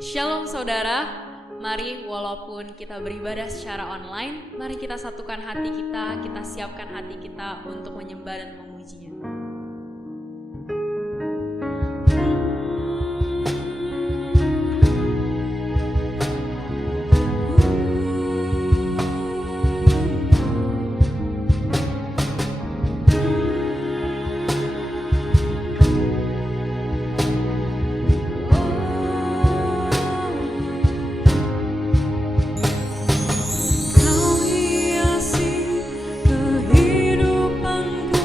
Shalom saudara, mari walaupun kita beribadah secara online, mari kita satukan hati kita siapkan hati kita untuk menyembah dan memuji-Nya. Kau hiasi kehidupanku.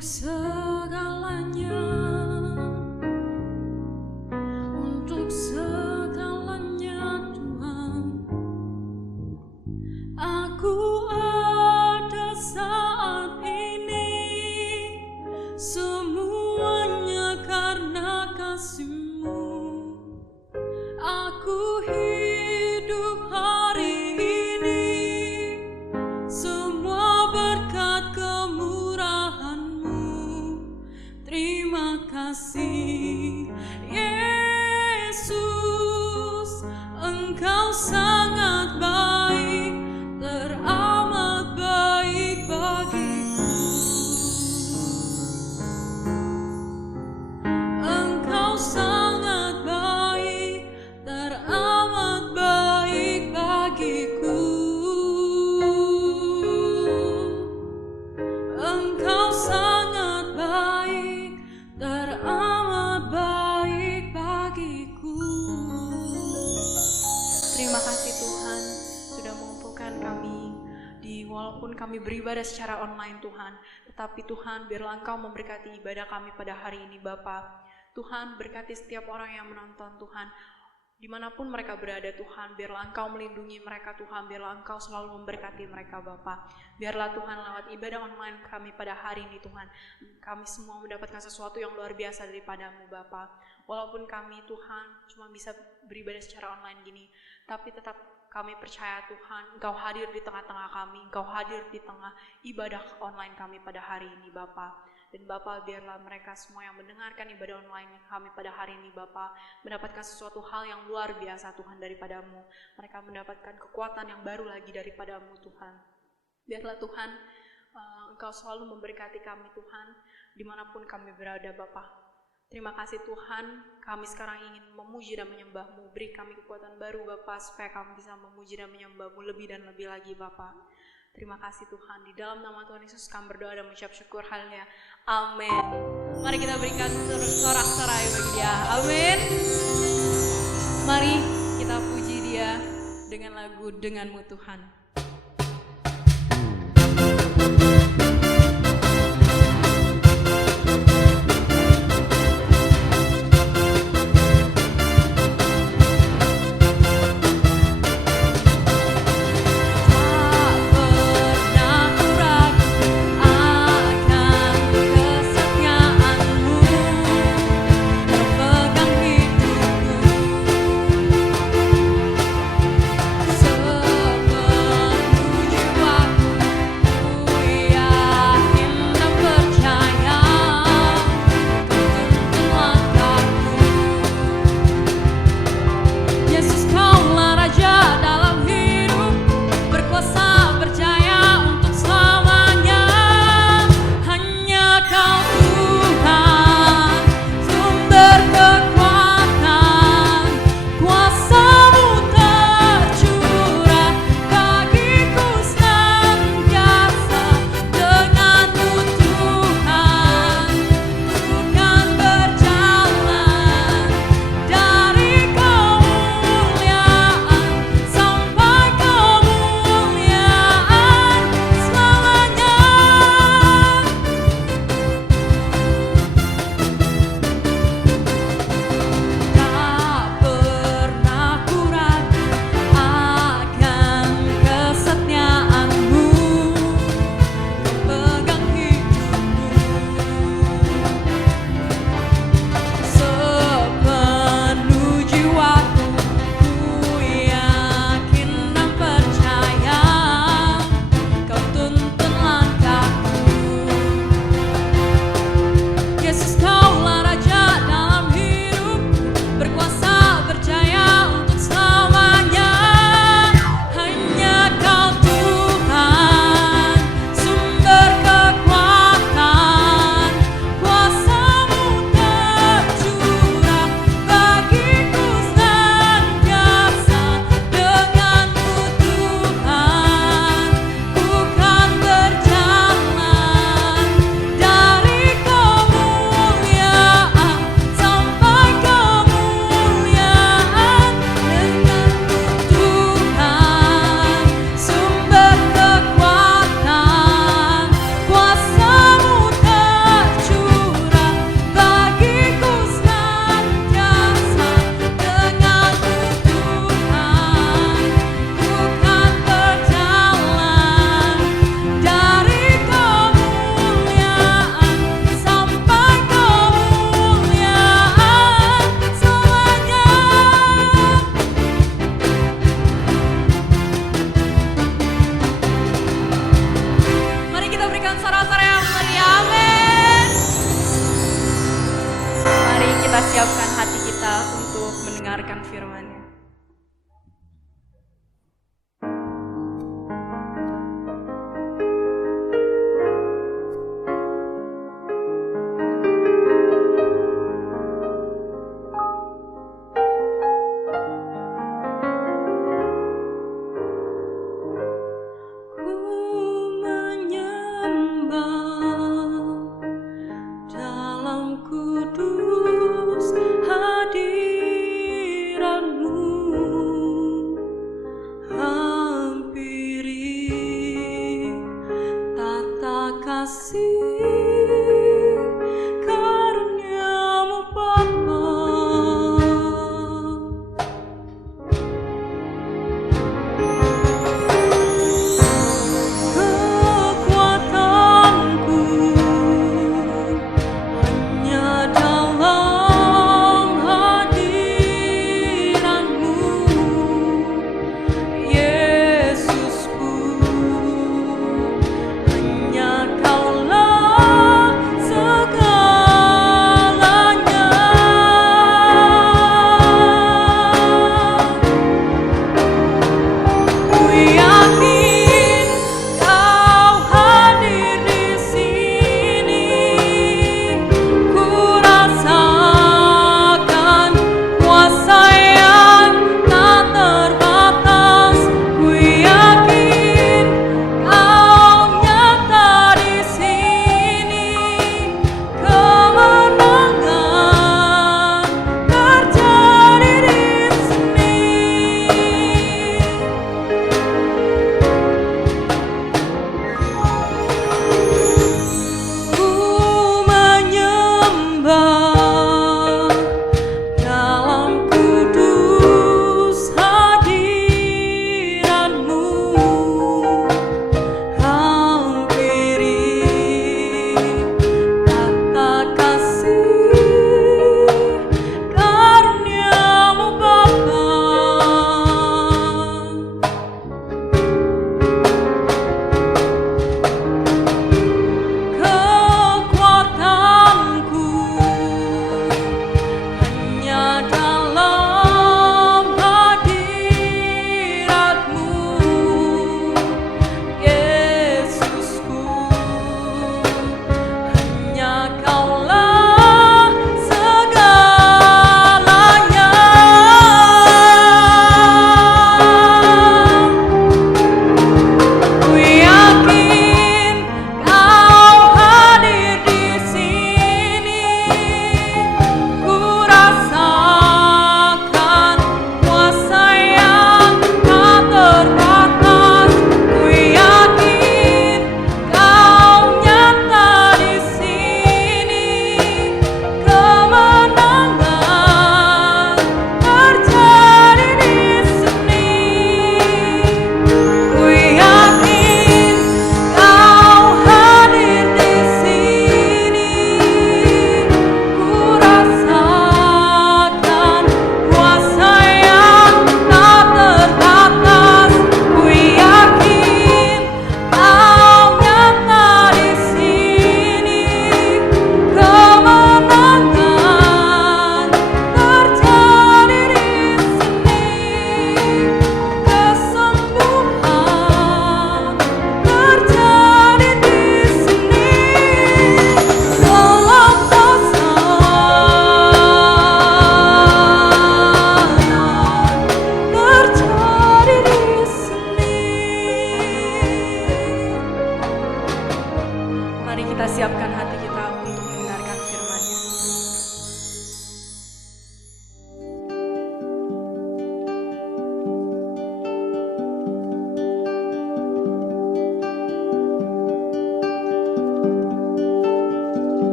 segalanya, untuk segalanya Tuhan, aku ada saat ini, semuanya karena kasih-Mu. Aku hidup hari ini, semua berkat kemurahan-Mu. Terima kasih Yesus, Engkau sangat baik, teramat baik bagiku. Engkau sangat baik, teramat baik bagiku. Engkau sangat baik, teramat baik bagiku. Terima kasih Tuhan sudah mengumpulkan kami walaupun kami beribadah secara online Tuhan, tetapi Tuhan biarlah Engkau memberkati ibadah kami pada hari ini Bapa. Tuhan berkati setiap orang yang menonton Tuhan, dimanapun mereka berada Tuhan, biarlah Engkau melindungi mereka Tuhan, biarlah Engkau selalu memberkati mereka Bapa. Biarlah Tuhan lewat ibadah online kami pada hari ini Tuhan, kami semua mendapatkan sesuatu yang luar biasa daripada-Mu Bapa. Walaupun kami Tuhan cuma bisa beribadah secara online gini, tapi tetap kami percaya Tuhan, Engkau hadir di tengah-tengah kami, Engkau hadir di tengah ibadah online kami pada hari ini Bapa. Dan Bapa biarlah mereka semua yang mendengarkan ibadah online kami pada hari ini Bapa, mendapatkan sesuatu hal yang luar biasa Tuhan daripada-Mu. Mereka mendapatkan kekuatan yang baru lagi daripada-Mu Tuhan. Biarlah Tuhan Engkau selalu memberkati kami Tuhan, dimanapun kami berada Bapa. Terima kasih Tuhan, kami sekarang ingin memuji dan menyembah-Mu. Beri kami kekuatan baru Bapa, supaya kami bisa memuji dan menyembah-Mu lebih dan lebih lagi Bapa. Terima kasih Tuhan, di dalam nama Tuhan Yesus kami berdoa dan mengucap syukur. Haleluya, amin. Mari kita berikan sorak-sorai bagi Dia, amin. Mari kita puji Dia dengan lagu Denganmu Tuhan.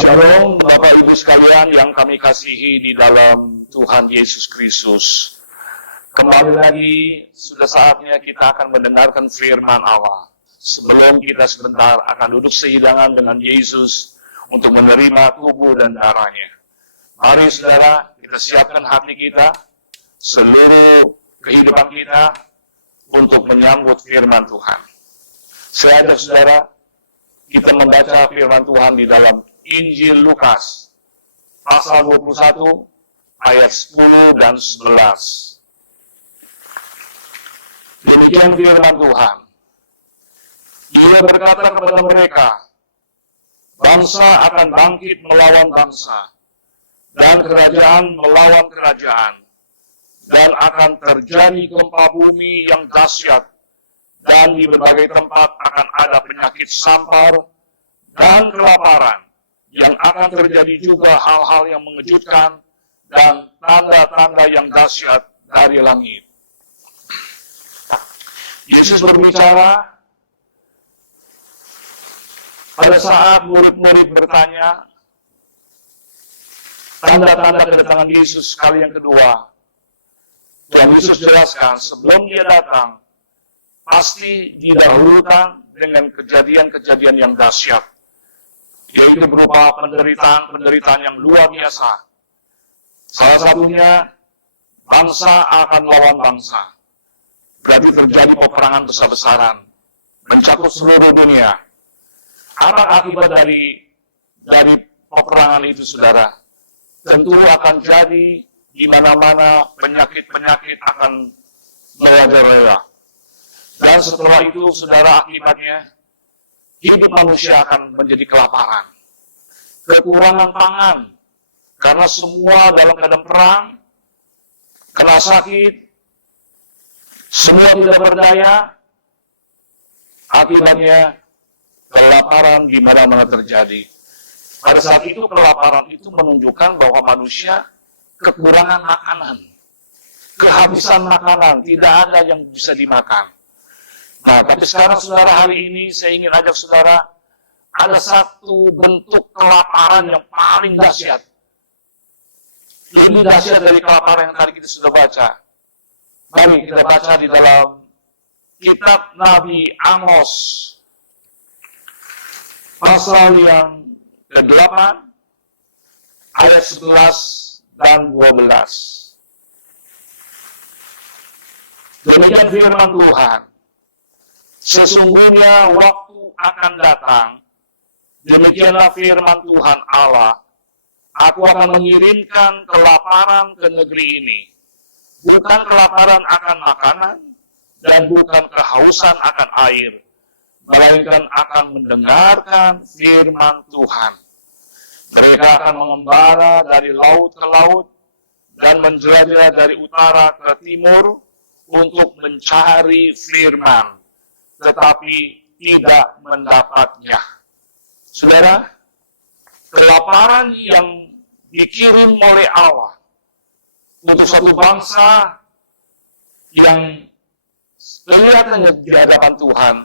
Shalom Bapak Ibu sekalian yang kami kasihi di dalam Tuhan Yesus Kristus. Kembali lagi, sudah saatnya kita akan mendengarkan firman Allah. Sebelum kita sebentar akan duduk sehidangan dengan Yesus untuk menerima tubuh dan darahnya. Mari saudara, kita siapkan hati kita, seluruh kehidupan kita untuk menyambut firman Tuhan. Saya ajak saudara, kita membaca firman Tuhan di dalam Injil Lukas, pasal 21, ayat 10 dan 11. Demikian firman Tuhan. Ia berkata kepada mereka, bangsa akan bangkit melawan bangsa, dan kerajaan melawan kerajaan, dan akan terjadi gempa bumi yang dahsyat, dan di berbagai tempat akan ada penyakit sampar dan kelaparan, yang akan terjadi juga hal-hal yang mengejutkan dan tanda-tanda yang dahsyat dari langit. Yesus berbicara pada saat murid-murid bertanya, tanda-tanda kedatangan Yesus kali yang kedua. Tuhan Yesus jelaskan, sebelum dia datang, pasti didahulukan dengan kejadian-kejadian yang dahsyat, yaitu berupa penderitaan-penderitaan yang luar biasa. Salah satunya, bangsa akan melawan bangsa. Berarti terjadi peperangan besar-besaran, mencakup seluruh dunia. Apa akibat dari peperangan itu, saudara, tentu akan jadi di mana-mana penyakit-penyakit akan merajalela. Dan setelah itu, saudara, akibatnya hidup manusia akan menjadi kelaparan, kekurangan pangan, karena semua dalam keadaan perang, kena sakit, semua tidak berdaya, akibatnya kelaparan di mana-mana terjadi. Pada saat itu kelaparan itu menunjukkan bahwa manusia kekurangan makanan, kehabisan makanan, tidak ada yang bisa dimakan. Nah, tapi sekarang saudara, hari ini saya ingin ajak saudara, ada satu bentuk kelaparan yang paling dahsyat. Lebih dahsyat dari kelaparan yang tadi kita sudah baca. Mari kita baca di dalam kitab Nabi Amos, pasal yang ke-8, ayat 11 dan 12. Demikian firman Tuhan. Sesungguhnya waktu akan datang, demikianlah firman Tuhan Allah, aku akan mengirimkan kelaparan ke negeri ini. Bukan kelaparan akan makanan, dan bukan kehausan akan air, melainkan akan mendengarkan firman Tuhan. Mereka akan mengembara dari laut ke laut, dan menjelajah dari utara ke timur, untuk mencari firman, tetapi tidak mendapatnya. Saudara, kelaparan yang dikirim oleh Allah untuk satu bangsa yang kelihatannya di hadapan Tuhan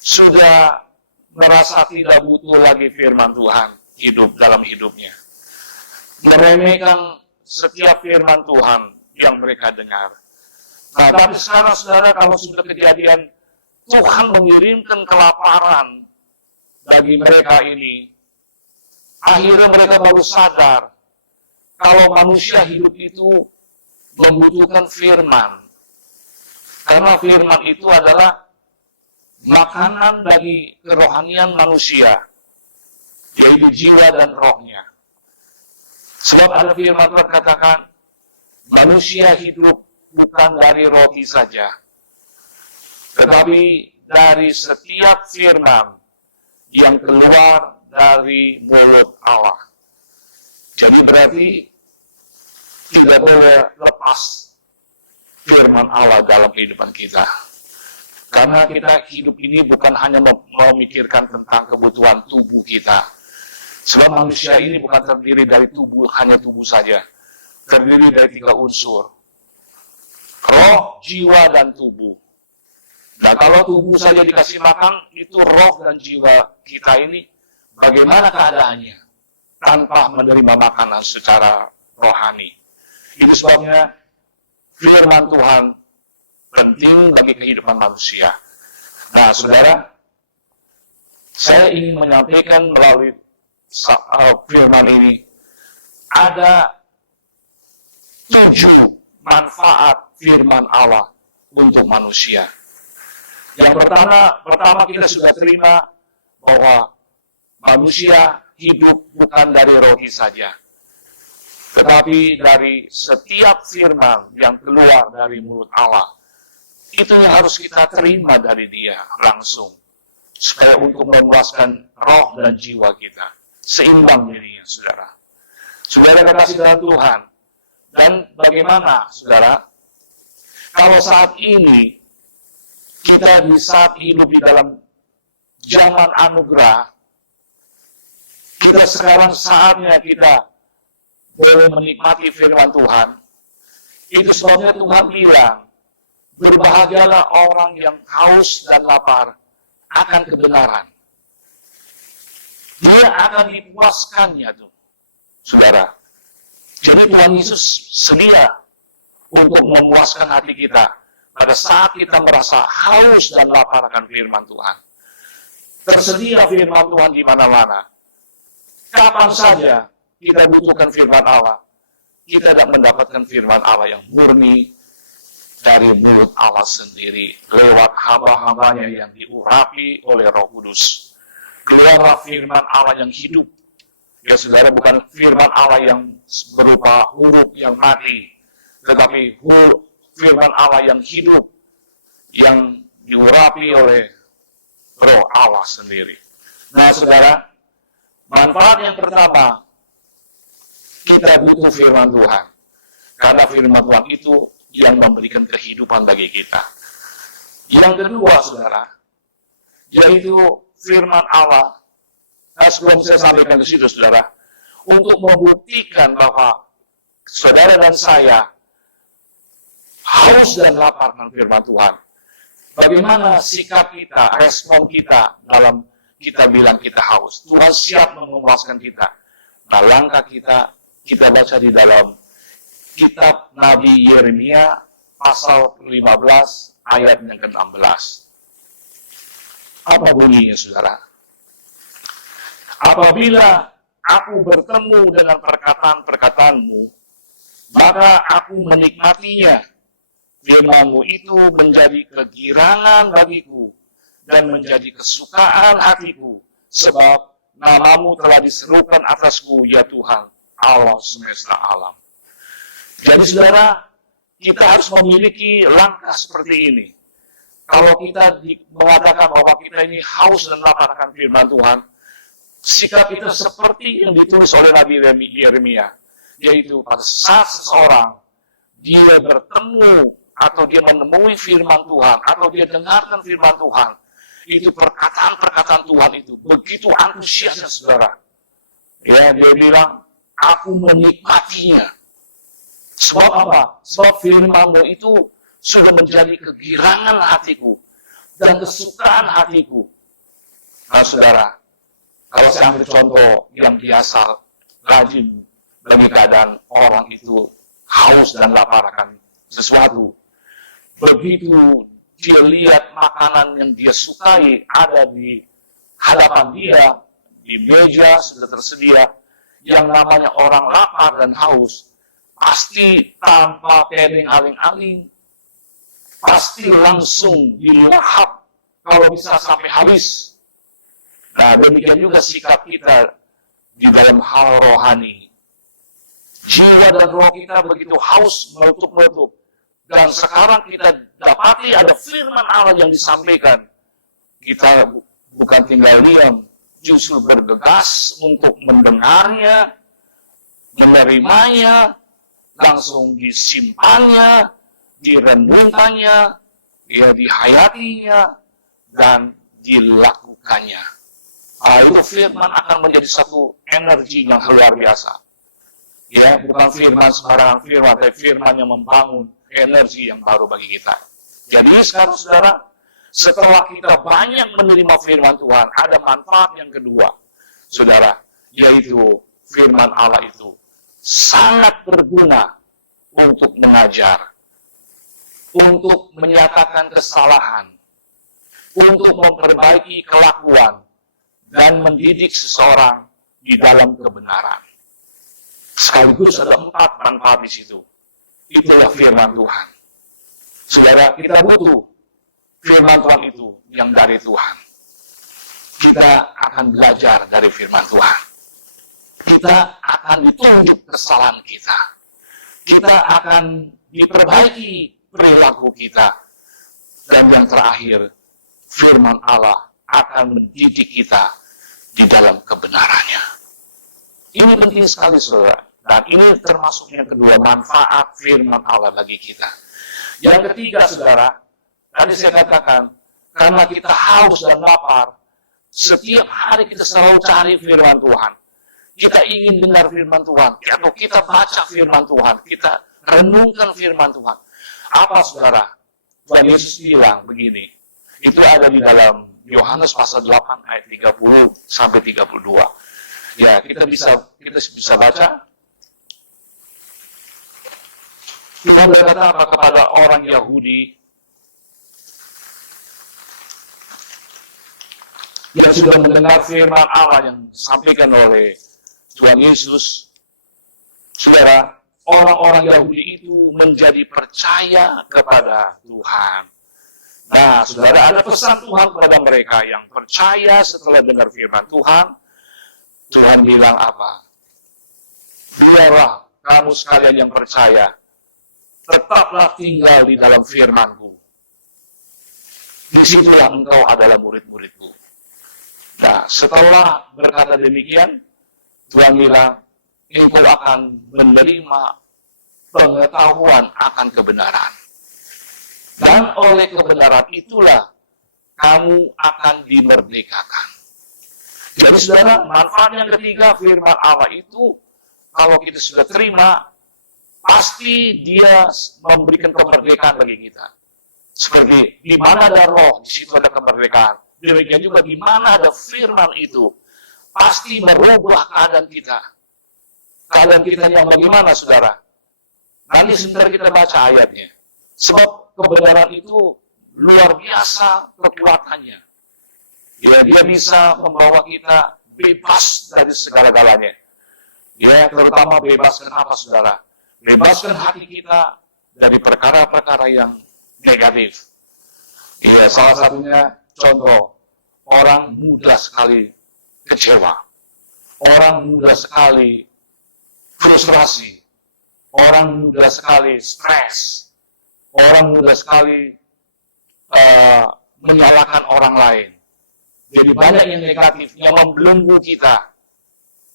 sudah merasa tidak butuh lagi firman Tuhan hidup dalam hidupnya, meremehkan setiap firman Tuhan yang mereka dengar. Nah, tapi sekarang saudara, kalau sudah kejadian Tuhan mengirimkan kelaparan bagi mereka ini, akhirnya mereka baru sadar kalau manusia hidup itu membutuhkan firman. Karena firman itu adalah makanan bagi kerohanian manusia, yaitu jiwa dan rohnya. Sebab ada firman Tuhan katakan, manusia hidup bukan dari roti saja, tetapi dari setiap firman yang keluar dari mulut Allah. Jadi berarti tidak boleh lepas firman Allah dalam kehidupan kita. Karena kita hidup ini bukan hanya memikirkan tentang kebutuhan tubuh kita. Sebab manusia ini bukan terdiri dari tubuh, hanya tubuh saja. Terdiri dari 3 unsur. Roh, jiwa, dan tubuh. Nah, kalau tubuh saja dikasih makan, itu roh dan jiwa kita ini bagaimana keadaannya tanpa menerima makanan secara rohani. Itu sebabnya firman Tuhan penting bagi kehidupan manusia. Nah, saudara, saya ingin menyampaikan melalui firman ini, ada 7 manfaat firman Allah untuk manusia. Yang pertama kita sudah terima bahwa manusia hidup bukan dari roti saja, tetapi dari setiap firman yang keluar dari mulut Allah. Itu yang harus kita terima dari Dia langsung, supaya untuk memuaskan roh dan jiwa kita. Seimbang jadinya, saudara. Saudara kekasih dalam Tuhan. Dan bagaimana, saudara, kalau saat ini kita di saat hidup di dalam zaman anugerah, kita sekarang saatnya kita boleh menikmati firman Tuhan. Itu sebabnya Tuhan bilang, berbahagialah orang yang haus dan lapar akan kebenaran. Dia akan dipuaskannya tuh, saudara. Jadi Tuhan Yesus sedia untuk memuaskan hati kita pada saat kita merasa haus dan lapar akan firman Tuhan. Tersedia firman Tuhan di mana-mana. Kapan saja kita butuhkan firman Allah, kita tidak mendapatkan firman Allah yang murni dari mulut Allah sendiri, lewat hamba-hambanya yang diurapi oleh Roh Kudus. Keluarlah firman Allah yang hidup, Ya saudara, bukan firman Allah yang berupa huruf yang mati, tetapi firman Allah yang hidup, yang diurapi oleh Roh Allah sendiri. Nah saudara, manfaat yang pertama, kita butuh firman Tuhan. Karena firman Tuhan itu yang memberikan kehidupan bagi kita. Yang kedua saudara, yaitu firman Allah. Sebelum saya sampaikan ke situ saudara, untuk membuktikan bahwa saudara dan saya haus dan lapar akan firman Tuhan. Bagaimana sikap kita, respon kita dalam kita bilang kita haus. Tuhan siap memuaskan kita. Nah, langkah kita baca di dalam kitab Nabi Yeremia pasal 15 ayat yang ke-16. Apa bunyinya saudara? Apabila aku bertemu dengan perkataan-perkataanmu, maka aku menikmatinya. Firman-Mu itu menjadi kegirangan bagiku dan menjadi kesukaan hatiku, sebab nama-Mu telah diserukan atasku, ya Tuhan, Allah semesta alam. Jadi saudara, kita harus memiliki langkah seperti ini. Kalau kita mengatakan bahwa kita ini haus dan lapar akan firman Tuhan, sikap kita seperti yang ditulis oleh Nabi Yeremia, yaitu pada saat seseorang dia bertemu atau dia menemui firman Tuhan, atau dia dengarkan firman Tuhan, itu perkataan-perkataan Tuhan itu begitu antusiasnya saudara. Ya, dia bilang, aku menikmatinya. Sebab apa? Sebab firman-Mu itu sudah menjadi kegirangan hatiku dan kesukaan hatiku. Nah, saudara, kalau saya ambil contoh yang biasa, rajin bagi keadaan orang itu haus dan lapar akan sesuatu. Begitu dia lihat makanan yang dia sukai ada di hadapan dia, di meja sudah tersedia, yang namanya orang lapar dan haus, pasti tanpa pedeng aling-aling, pasti langsung dilahap kalau bisa sampai habis. Nah, demikian juga sikap kita di dalam hal rohani. Jiwa dan roh kita begitu haus meletup-meletup. Dan sekarang kita dapati ada firman Allah yang disampaikan. Kita bukan tinggal diam, justru bergegas untuk mendengarnya, menerimanya, langsung disimpannya, direnungkannya, ya dihayatinya, dan dilakukannya. Itu firman akan menjadi satu energi yang luar biasa. Ya, bukan firman sembarangan firman, tapi firman yang membangun energi yang baru bagi kita. Jadi sekarang saudara, setelah kita banyak menerima firman Tuhan, ada manfaat yang kedua, saudara, yaitu firman Allah itu sangat berguna untuk mengajar, untuk menyatakan kesalahan, untuk memperbaiki kelakuan, dan mendidik seseorang di dalam kebenaran. Sekaligus ada 4 manfaat di situ. Itulah firman Tuhan. Saudara, kita butuh firman Tuhan itu yang dari Tuhan. Kita akan belajar dari firman Tuhan. Kita akan ditunjuk kesalahan kita. Kita akan diperbaiki perilaku kita. Dan yang terakhir, firman Allah akan mendidik kita di dalam kebenarannya. Ini penting sekali saudara. Dan ini termasuk yang kedua, manfaat firman Allah bagi kita. Yang ketiga, saudara, tadi saya katakan, karena kita haus dan lapar, setiap hari kita selalu cari firman Tuhan. Kita ingin dengar firman Tuhan, atau kita baca firman Tuhan, kita renungkan firman Tuhan. Apa, saudara? Tuhan Yesus bilang begini, itu ada di dalam Yohanes pasal 8 ayat 30 sampai 32. Ya, kita bisa baca. Tuhan berkata apa kepada orang Yahudi yang sudah mendengar firman Allah yang disampaikan oleh Tuhan Yesus? Saudara, orang-orang Yahudi itu menjadi percaya kepada Tuhan. Nah, saudara, ada pesan Tuhan kepada mereka yang percaya setelah dengar firman Tuhan. Tuhan bilang apa? Biarlah kamu sekalian yang percaya, tetaplah tinggal di dalam firman-Ku. Disitulah engkau adalah murid-murid-Ku. Nah, setelah berkata demikian, Tuhan bilang, engkau akan menerima pengetahuan akan kebenaran. Dan oleh kebenaran itulah kamu akan dimerdekakan. Jadi saudara, manfaat yang ketiga firman Allah itu, kalau kita sudah terima, pasti dia memberikan kemerdekaan bagi kita. Seperti di mana ada roh, di situ ada kemerdekaan. Demikian juga di mana ada firman itu, pasti merubah keadaan kita. Keadaan kita yang bagaimana, saudara? Nanti sebentar kita baca ayatnya. Sebab kebenaran itu luar biasa kekuatannya. Ya, dia bisa membawa kita bebas dari segala-galanya. Ya, terutama bebaskan apa, saudara? Bebaskan hati kita dari perkara-perkara yang negatif. Iya, salah satunya contoh, orang mudah sekali kecewa. Orang mudah sekali frustrasi. Orang mudah sekali stres. Orang mudah sekali menyalahkan orang lain. Jadi banyak yang negatif, yang membelenggu kita.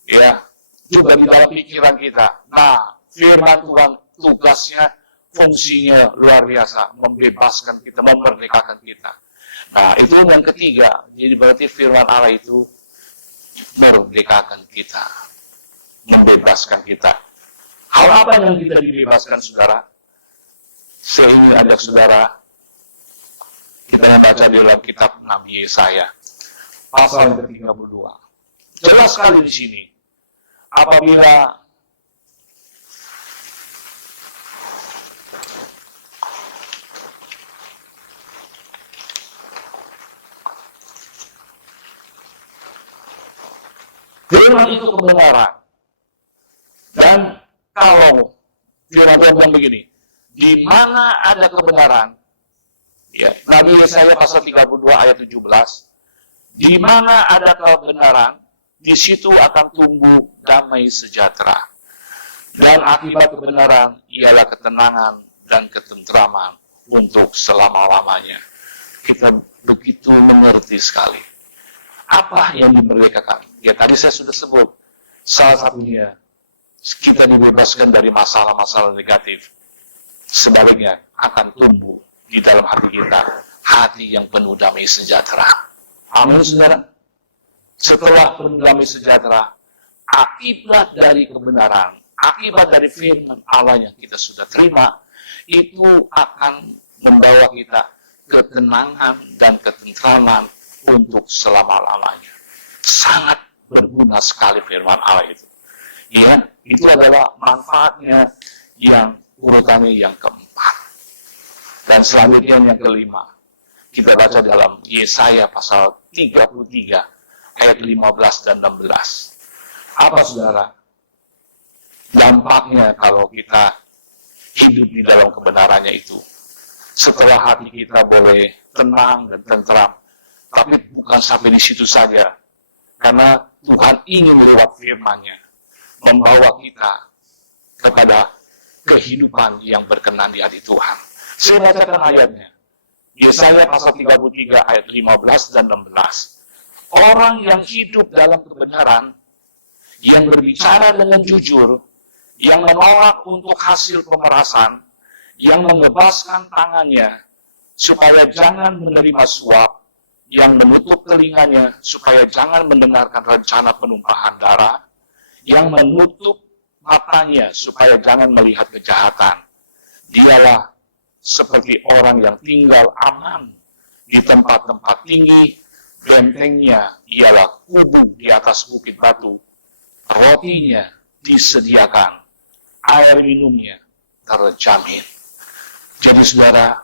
Ya, juga di dalam pikiran kita. Nah, firman Tuhan tugasnya, fungsinya luar biasa, membebaskan kita, memerdekakan kita. Nah, itu yang ketiga. Jadi berarti firman Allah itu merdekakan kita, membebaskan kita. Hal apa yang kita dibebaskan, saudara? Saya ingin ajak saudara, kita membaca di dalam kitab Nabi Yesaya, pasal yang ke-32. Jelas sekali di sini, apabila firman itu kebenaran. Dan kalau firman Tuhan bilang begini, di mana ada kebenaran, ya, Nabi Yesaya pasal 32 ayat 17, di mana ada kebenaran, di situ akan tumbuh damai sejahtera. Dan akibat kebenaran ialah ketenangan dan ketentraman untuk selama-lamanya. Kita begitu mengerti sekali. Apa yang dimerdekakan? Ya, tadi saya sudah sebut. Salah satunya, kita dibebaskan dari masalah-masalah negatif. Sebaliknya, akan tumbuh di dalam hati kita, hati yang penuh damai sejahtera. Amin, saudara. Setelah penuh damai sejahtera, akibat dari kebenaran, akibat dari firman Allah yang kita sudah terima, itu akan membawa kita ketenangan dan ketentraman untuk selama-lamanya. Sangat berguna sekali firman Allah itu. Ya, itu adalah manfaatnya yang urutannya yang keempat. Dan selanjutnya yang kelima. Kita baca dalam Yesaya pasal 33 ayat 15 dan 16. Apa, saudara? Dampaknya kalau kita hidup di dalam kebenarannya itu. Setelah hati kita boleh tenang dan tentram, tapi bukan sampai di situ saja. Karena Tuhan ingin lewat firman-Nya membawa kita kepada kehidupan yang berkenan di hati Tuhan. Saya bacakan ayatnya. Yesaya pasal 33 ayat 15 dan 16. Orang yang hidup dalam kebenaran, yang berbicara dengan jujur, yang menolak untuk hasil pemerasan, yang mengebaskan tangannya, supaya jangan menerima suap, yang menutup telinganya, supaya jangan mendengarkan rencana penumpahan darah, yang menutup matanya, supaya jangan melihat kejahatan. Dialah seperti orang yang tinggal aman di tempat-tempat tinggi, bentengnya ialah kubu di atas bukit batu, rotinya disediakan, air minumnya terjamin. Jadi saudara,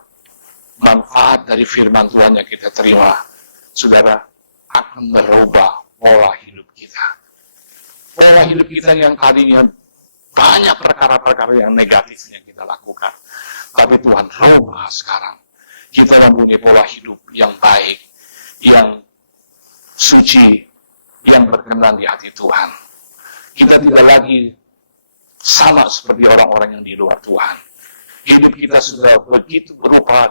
manfaat dari firman Tuhan yang kita terima, saudara, akan merubah pola hidup kita. Pola hidup kita yang tadinya banyak perkara-perkara yang negatif yang kita lakukan. Tapi Tuhan rubah sekarang. Kita mempunyai pola hidup yang baik, yang suci, yang berkenan di hati Tuhan. Kita tidak lagi sama seperti orang-orang yang di luar Tuhan. Hidup kita sudah begitu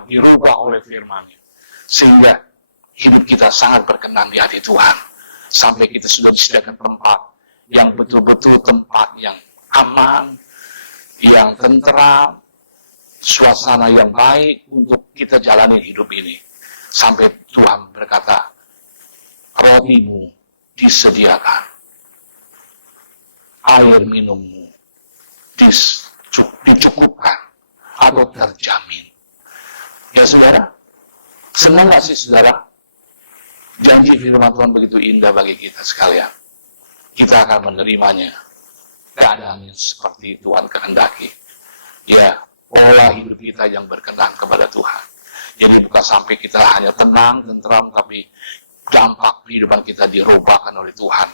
dirubah oleh firman-Nya. Sehingga hidup kita sangat berkenan di hati Tuhan. Sampai kita sudah disediakan tempat yang betul-betul tempat yang aman, yang tentram, suasana yang baik untuk kita jalani hidup ini. Sampai Tuhan berkata, rotimu disediakan, air minummu dicukupkan atau terjamin. Ya saudara, senang gak sih saudara? Janji firman Tuhan begitu indah bagi kita sekalian. Kita akan menerimanya. Keadaan yang seperti Tuhan kehendaki. Ya, pola hidup kita yang berkenan kepada Tuhan. Jadi bukan sampai kita hanya tenang, tentram, tapi dampak kehidupan kita dirubahkan oleh Tuhan.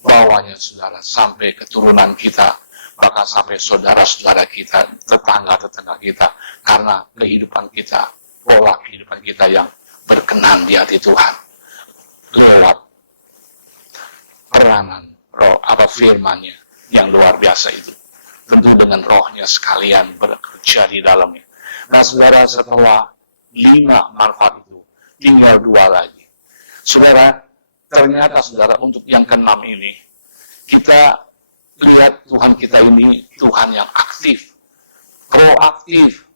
Bawanya saudara sampai keturunan kita, bahkan sampai saudara-saudara kita, tetangga-tetangga kita, karena kehidupan kita, pola kehidupan kita yang berkenan di hati Tuhan. Lewat peranan roh, firman-Nya yang luar biasa itu. Tentu dengan rohnya sekalian bekerja di dalamnya. Nah saudara, setelah 5 manfaat itu, tinggal 2 lagi. Saudara, ternyata saudara, untuk yang ke-6 ini, kita lihat Tuhan kita ini Tuhan yang aktif, proaktif,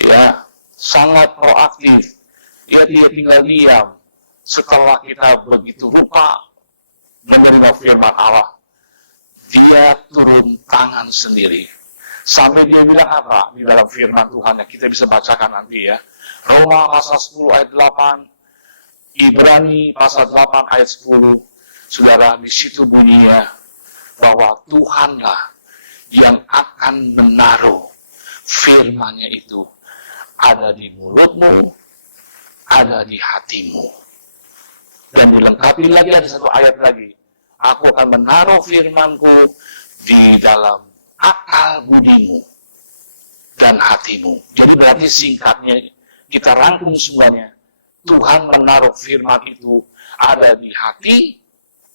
ya, sangat proaktif. Dia tinggal diam setelah kita begitu rupa menerima firman Allah. Dia turun tangan sendiri. Sampai dia bilang apa? Di dalam firman Tuhan yang kita bisa bacakan nanti ya. Roma pasal 10 ayat 8. Ibrani pasal 8 ayat 10. Saudara, di situ bunyinya bahwa Tuhanlah yang akan menaruh firman-Nya itu ada di mulutmu, ada di hatimu. Dan dilengkapi lagi ada satu ayat lagi. Aku akan menaruh firman-Ku di dalam akal budimu dan hatimu. Jadi berarti singkatnya, kita rangkum semuanya. Tuhan menaruh firman itu ada di hati,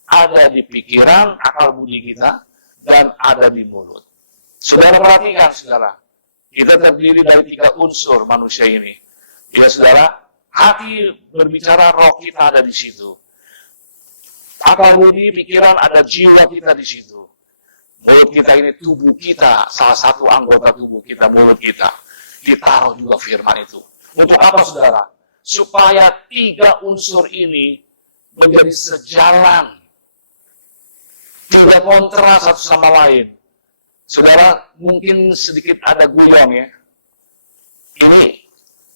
ada di pikiran, akal budi kita, dan ada di mulut. Saudara perhatikan, saudara. Kita terdiri dari 3 unsur manusia ini. Ya saudara, hati berbicara, roh kita ada di situ. Akal budi, pikiran, ada jiwa kita di situ. Mulut kita ini tubuh kita, salah satu anggota tubuh kita, mulut kita. Ditaruh juga firman itu. Untuk apa saudara? Supaya 3 unsur ini menjadi sejalan. Tidak kontra satu sama lain. Saudara, mungkin sedikit ada guyon ya. Ini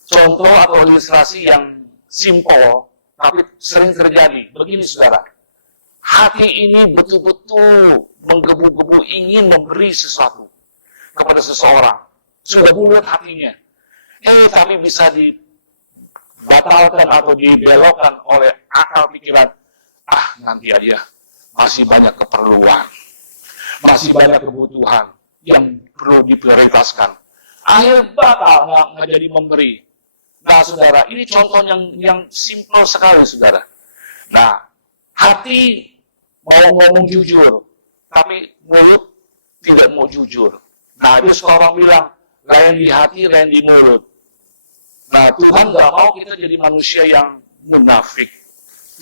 contoh atau ilustrasi yang simpel, tapi sering terjadi. Begini saudara. Hati ini betul-betul menggebu-gebu ingin memberi sesuatu kepada seseorang. Sudah bulat hatinya. Tapi bisa dibatalkan atau dibelokkan oleh akal pikiran. Nanti aja. Masih banyak keperluan. Masih banyak kebutuhan yang perlu diprioritaskan. Akhirnya batal, nggak jadi memberi. Nah saudara, ini contoh yang simpel sekali saudara. Nah, hati mau ngomong jujur, tapi mulut tidak mau jujur. Nah, itu sekarang bilang, lain di hati, lain di mulut. Nah, Tuhan nggak mau kita jadi manusia yang munafik.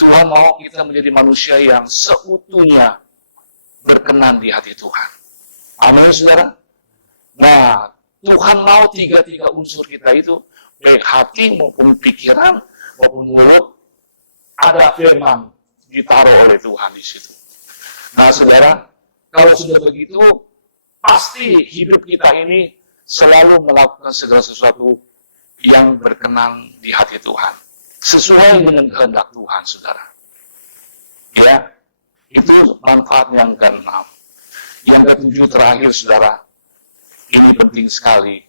Tuhan mau kita menjadi manusia yang seutuhnya berkenan di hati Tuhan. Amin, saudara? Nah, Tuhan mau 3 unsur kita itu, baik hati maupun pikiran, maupun mulut, ada firman ditaruh oleh Tuhan di situ. Nah, saudara, kalau sudah begitu, pasti hidup kita ini selalu melakukan segala sesuatu yang berkenan di hati Tuhan. Sesuai dengan kehendak Tuhan, saudara. Ya, itu manfaat yang ke-6. Yang ke-7 terakhir, saudara, ini penting sekali.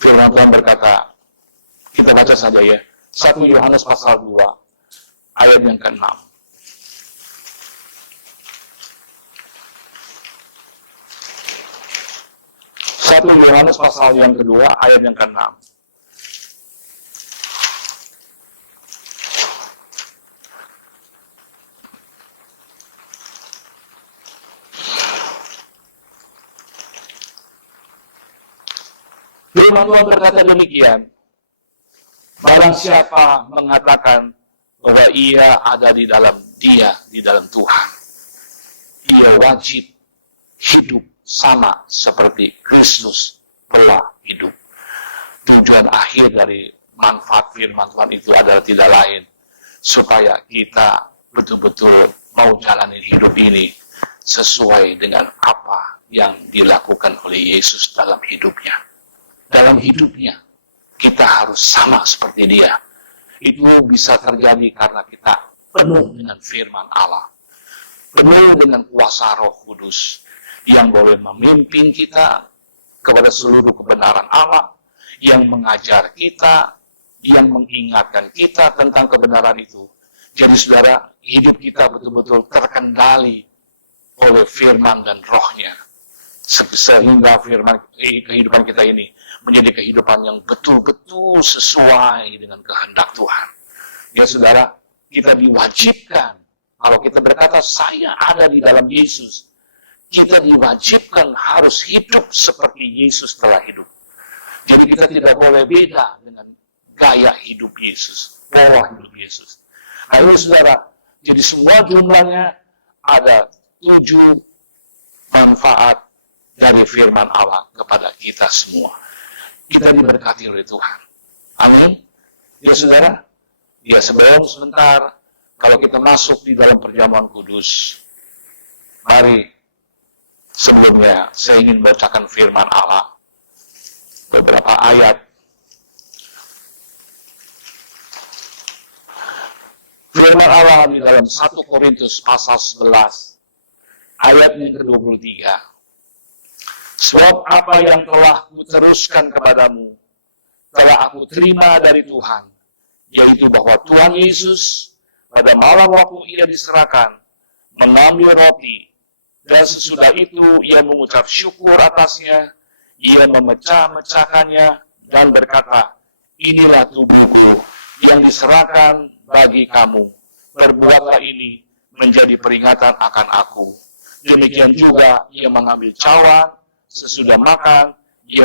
Firman Tuhan berkata, kita baca saja ya, 1 Yohanes pasal 2, ayat yang ke-6. 1 Yohanes pasal yang kedua, ayat yang ke-6. Firman Tuhan berkata demikian, barang siapa mengatakan bahwa ia ada di dalam Tuhan, ia wajib hidup sama seperti Kristus telah hidup. Tujuan akhir dari manfaat firman Tuhan itu adalah tidak lain, supaya kita betul-betul mau jalanin hidup ini sesuai dengan apa yang dilakukan oleh Yesus dalam hidupnya. Dalam hidupnya, kita harus sama seperti dia. Itu bisa terjadi karena kita penuh dengan firman Allah. Penuh dengan kuasa Roh Kudus yang boleh memimpin kita kepada seluruh kebenaran Allah, yang mengajar kita, yang mengingatkan kita tentang kebenaran itu. Jadi saudara, hidup kita betul-betul terkendali oleh firman dan rohnya. Sehingga kehidupan kita ini menjadi kehidupan yang betul-betul sesuai dengan kehendak Tuhan. Ya saudara, kita diwajibkan, kalau kita berkata saya ada di dalam Yesus, kita diwajibkan harus hidup seperti Yesus telah hidup. Jadi kita tidak boleh beda dengan gaya hidup Yesus, pola hidup Yesus. Nah ini saudara, jadi semua jumlahnya ada 7 manfaat dari firman Allah kepada kita semua. Kita diberkati oleh Tuhan. Amin. Ya saudara, ya sebelum sebentar, kalau kita masuk di dalam perjamuan kudus, mari sebelumnya saya ingin bacakan firman Allah. Beberapa ayat. Firman Allah di dalam 1 Korintus pasal 11, ayat yang ke-23. Sebab apa yang telah kuteruskan kepadamu, telah aku terima dari Tuhan, yaitu bahwa Tuhan Yesus pada malam waktu ia diserahkan, mengambil roti, dan sesudah itu ia mengucap syukur atasnya, ia memecah-mecahkannya, dan berkata, inilah tubuhku yang diserahkan bagi kamu, perbuatlah ini menjadi peringatan akan aku. Demikian juga ia mengambil cawan, sesudah makan, ia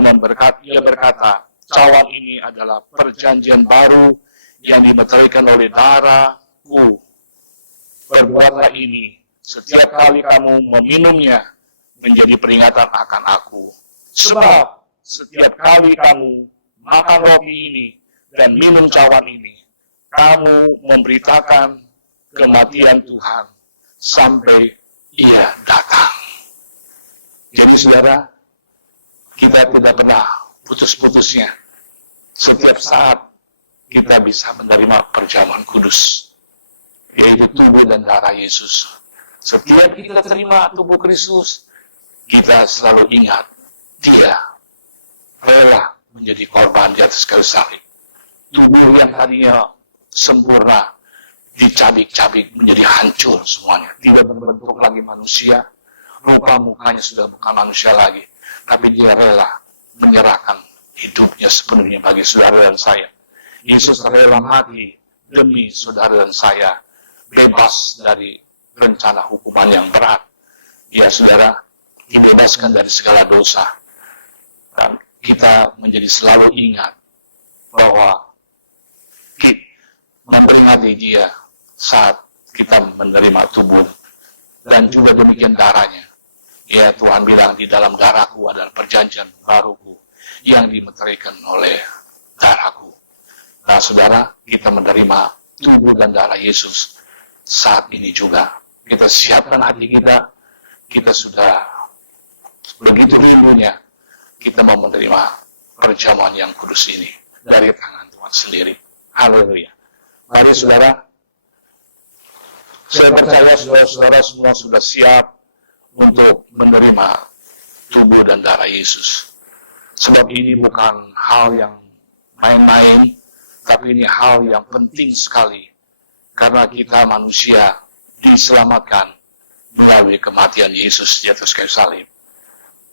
berkata, cawan ini adalah perjanjian baru yang dimeteraikan oleh darahku. Perbuatlah ini setiap kali kamu meminumnya menjadi peringatan akan aku. Sebab setiap kali kamu makan roti ini dan minum cawan ini, kamu memberitakan kematian Tuhan sampai ia datang. Jadi saudara, kita tidak pernah putus-putusnya. Setiap saat kita bisa menerima perjamuan kudus, yaitu tubuh dan darah Yesus. Setiap kita terima tubuh Kristus, kita selalu ingat, dia rela menjadi korban di atas kayu salib. Tubuh yang tadinya sempurna, dicabik-cabik menjadi hancur semuanya. Tidak berbentuk lagi manusia, rupa mukanya sudah bukan manusia lagi. Tapi dia rela menyerahkan hidupnya sepenuhnya bagi saudara dan saya. Yesus rela mati demi saudara dan saya, bebas dari rencana hukuman yang berat. Ya saudara, dibebaskan dari segala dosa. Dan kita menjadi selalu ingat bahwa kita memperingati dia saat kita menerima tubuh. Dan juga demikian darahnya. Ya Tuhan bilang di dalam darahku adalah perjanjian baruku yang dimeteraikan oleh darahku. Nah saudara, kita menerima tubuh dan darah Yesus saat ini juga. Kita siapkan hati kita, kita sudah begitu rindunya, kita mau menerima perjamuan yang kudus ini dari tangan Tuhan sendiri. Haleluya. Mari saudara, saya percaya saudara-saudara semua sudah siap untuk menerima tubuh dan darah Yesus. Sebab ini bukan hal yang main-main, tapi ini hal yang penting sekali. Karena kita manusia diselamatkan melalui kematian Yesus di atas kayu salib.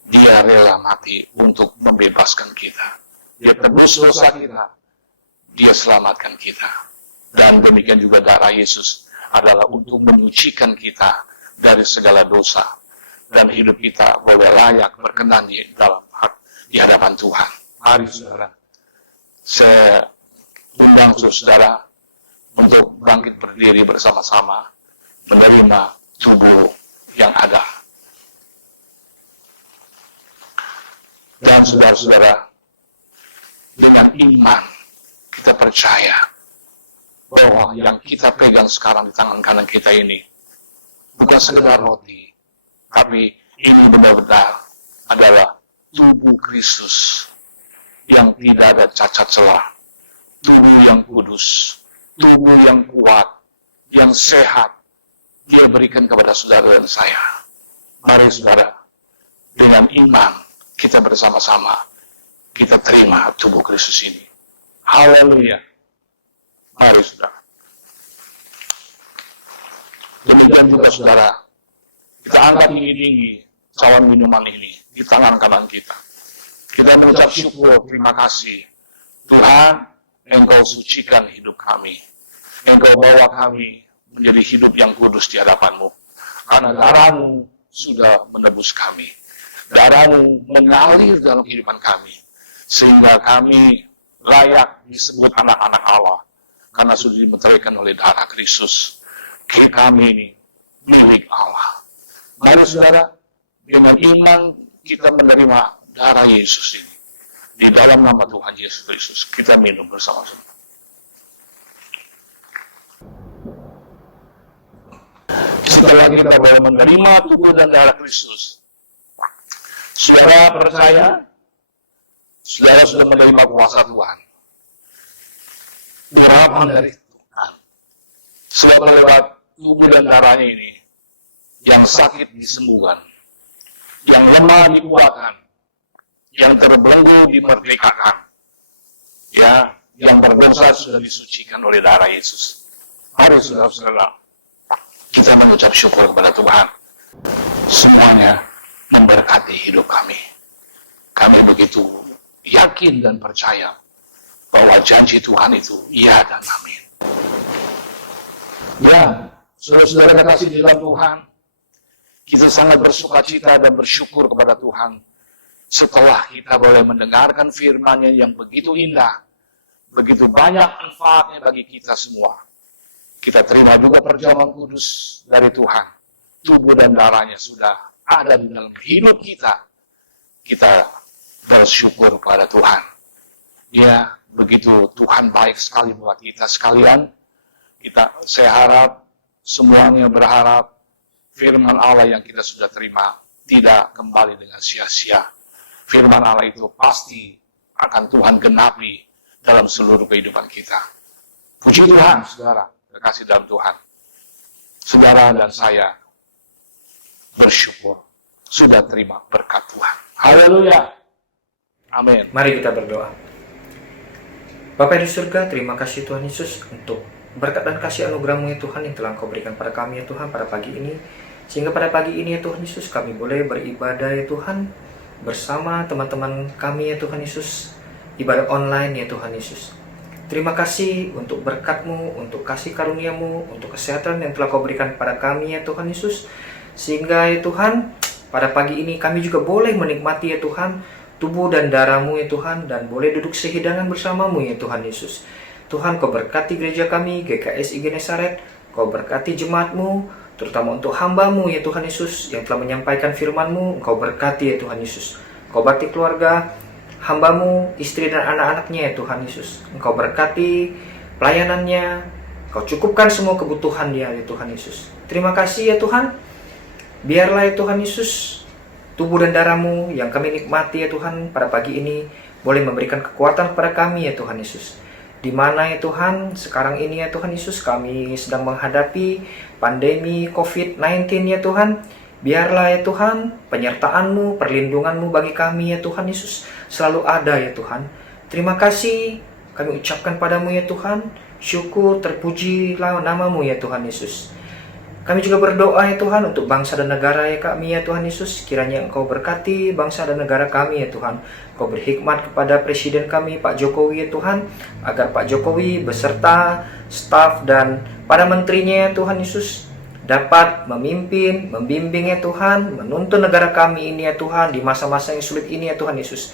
Dia rela mati untuk membebaskan kita. Dia tebus dosa kita. Dia selamatkan kita. Dan demikian juga darah Yesus adalah untuk menyucikan kita dari segala dosa. Dan hidup kita boleh layak berkenan di hadapan Tuhan. Mari saudara, saya undang saudara untuk bangkit berdiri bersama-sama menerima tubuh yang ada. Dan saudara-saudara, dengan iman kita percaya bahwa yang kita pegang sekarang di tangan kanan kita ini bukan sekedar roti, tapi ini benar-benar adalah tubuh Kristus yang tidak ada cacat celah, tubuh yang kudus, tubuh yang kuat, yang sehat, Dia berikan kepada saudara dan saya. Mari saudara, dengan iman kita bersama-sama, kita terima tubuh Kristus ini. Haleluya. Mari saudara. Demikian juga saudara, kita angkat tinggi-tinggi cawan minuman ini di tangan kanan kita. Kita mengucap syukur, terima kasih. Tuhan, Engkau sucikan hidup kami. Engkau bawa kami menjadi hidup yang kudus di hadapan-Mu. Karena darah-Mu sudah menebus kami. Darah-Mu mengalir dalam kehidupan kami. Sehingga kami layak disebut anak-anak Allah. Karena sudah dimeteraikan oleh darah Kristus. Kami ini milik Allah. Mari saudara, dengan iman kita menerima darah Yesus ini. Di dalam nama Tuhan Yesus Kristus, kita minum bersama-sama. Setelah kita boleh menerima tubuh dan darah Kristus, saudara percaya, saudara sudah menerima kuasa Tuhan. Urapan dari Tuhan. Sebab lewat tubuh dan darahnya ini, yang sakit disembuhkan, yang lemah dikuatkan, yang terbelenggu dimerdekakan, ya, yang berdosa sudah disucikan oleh darah Yesus. Mari saudara-saudara, kita mengucap syukur kepada Tuhan. Semuanya memberkati hidup kami. Kami begitu yakin dan percaya bahwa janji Tuhan itu iya dan amin. Ya, saudara-saudara kekasih di dalam Tuhan, kita sangat bersuka cita dan bersyukur kepada Tuhan setelah kita boleh mendengarkan firman-Nya yang begitu indah, begitu banyak manfaatnya bagi kita semua. Kita terima juga perjamuan kudus dari Tuhan. Tubuh dan darahnya sudah ada di dalam hidup kita. Kita bersyukur kepada Tuhan. Ya, begitu Tuhan baik sekali buat kita sekalian. Saya harap semuanya berharap firman Allah yang kita sudah terima tidak kembali dengan sia-sia. Firman Allah itu pasti akan Tuhan genapi dalam seluruh kehidupan kita. Puji Tuhan, saudara, kekasih dalam Tuhan. Saudara dan saya bersyukur sudah terima berkat Tuhan. Haleluya. Amin. Mari kita berdoa. Bapa di surga, terima kasih Tuhan Yesus untuk berkat dan kasih anugerah-Mu ya Tuhan yang telah Engkau berikan pada kami ya Tuhan pada pagi ini. Sehingga pada pagi ini ya Tuhan Yesus kami boleh beribadah ya Tuhan bersama teman-teman kami ya Tuhan Yesus. Ibadah online ya Tuhan Yesus. Terima kasih untuk berkat-Mu, untuk kasih karunia-Mu, untuk kesehatan yang telah Kau berikan kepada kami ya Tuhan Yesus. Sehingga ya Tuhan, pada pagi ini kami juga boleh menikmati ya Tuhan, tubuh dan darah-Mu ya Tuhan, dan boleh duduk sehidangan bersama-Mu ya Tuhan Yesus. Tuhan, Kau berkati gereja kami, GKS IG Nazaret, Kau berkati jemaat-Mu, terutama untuk hamba-Mu ya Tuhan Yesus, yang telah menyampaikan firman-Mu, Kau berkati ya Tuhan Yesus. Kau berkati keluarga hamba-Mu, istri dan anak-anaknya ya Tuhan Yesus. Engkau berkati pelayanannya, Kau cukupkan semua kebutuhan dia ya Tuhan Yesus. Terima kasih ya Tuhan. Biarlah ya Tuhan Yesus, tubuh dan darah-Mu yang kami nikmati ya Tuhan pada pagi ini boleh memberikan kekuatan kepada kami ya Tuhan Yesus. Di mana ya Tuhan, sekarang ini ya Tuhan Yesus kami sedang menghadapi pandemi COVID-19 ya Tuhan. Biarlah ya Tuhan, penyertaan-Mu, perlindungan-Mu bagi kami ya Tuhan Yesus selalu ada ya Tuhan. Terima kasih kami ucapkan padamu ya Tuhan. Syukur, terpujilah nama-Mu ya Tuhan Yesus. Kami juga berdoa ya Tuhan untuk bangsa dan negara ya kami ya Tuhan Yesus. Kiranya Engkau berkati bangsa dan negara kami ya Tuhan. Engkau berhikmat kepada Presiden kami Pak Jokowi ya Tuhan, agar Pak Jokowi beserta staf dan para menterinya ya Tuhan Yesus dapat memimpin, membimbing ya Tuhan, menuntun negara kami ini ya Tuhan di masa-masa yang sulit ini ya Tuhan Yesus.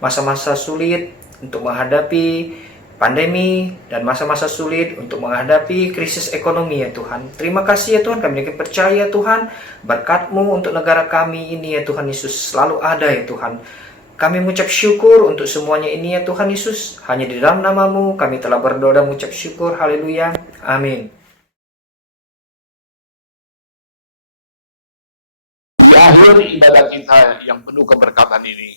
masa-masa sulit untuk menghadapi pandemi dan masa-masa sulit untuk menghadapi krisis ekonomi ya Tuhan. Terima kasih ya Tuhan, kami yakin percaya Tuhan, berkat-Mu untuk negara kami ini ya Tuhan Yesus selalu ada ya Tuhan. Kami mengucap syukur untuk semuanya ini ya Tuhan Yesus. Hanya di dalam nama-Mu kami telah berdoa dan mengucap syukur. Haleluya. Amin. Di akhir ibadah kita yang penuh keberkatan ini,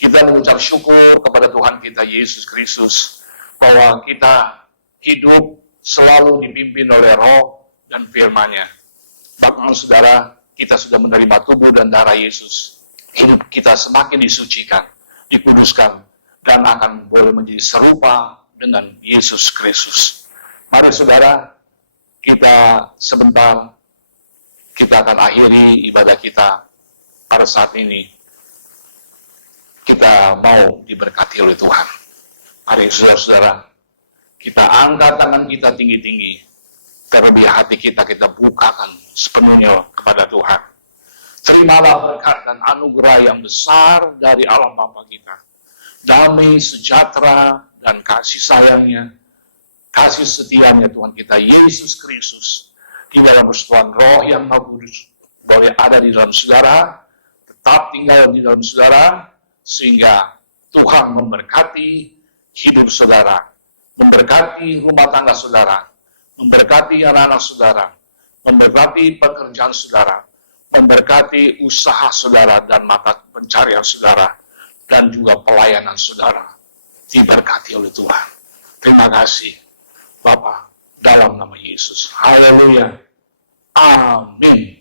kita mengucap syukur kepada Tuhan kita Yesus Kristus, bahwa kita hidup selalu dipimpin oleh Roh dan firman-Nya. Bahkan saudara, kita sudah menerima tubuh dan darah Yesus. Hidup kita semakin disucikan, dikuduskan, dan akan boleh menjadi serupa dengan Yesus Kristus. Mari saudara, kita sebentar, kita akan akhiri ibadah kita pada saat ini. Kita mau diberkati oleh Tuhan. Mari saudara-saudara, kita angkat tangan kita tinggi-tinggi, terlebih hati kita bukakan sepenuhnya kepada Tuhan. Terimalah berkat dan anugerah yang besar dari Allah Bapa kita. Damai, sejahtera, dan kasih sayangnya, kasih setianya Tuhan kita Yesus Kristus, di dalam persekutuan Roh yang Maha Kudus, boleh ada di dalam saudara, tetap tinggal di dalam saudara, sehingga Tuhan memberkati hidup saudara, memberkati rumah tangga saudara, memberkati anak-anak saudara, memberkati pekerjaan saudara, memberkati usaha saudara dan mata pencarian saudara, dan juga pelayanan saudara. Diberkati oleh Tuhan. Terima kasih, Bapa, dalam nama Yesus. Haleluya. Amin.